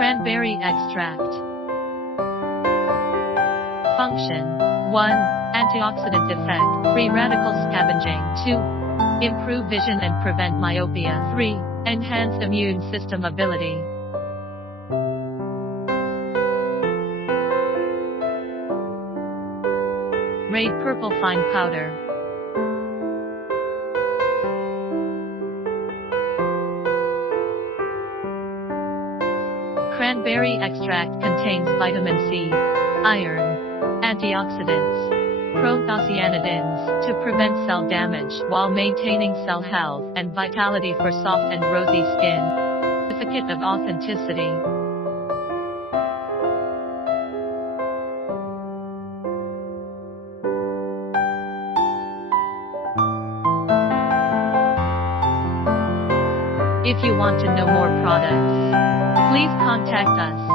Cranberry Extract. Function: 1. Antioxidant effect, free radical scavenging. 2. Improve vision and prevent myopia. 3. Enhance immune system ability. Red purple fine powder. Cranberry extract contains vitamin C, iron, antioxidants, Proanthocyanidins, to prevent cell damage while maintaining cell health and vitality for soft and rosy skin. Certificate of authenticity. If you want to know more products, please contact us.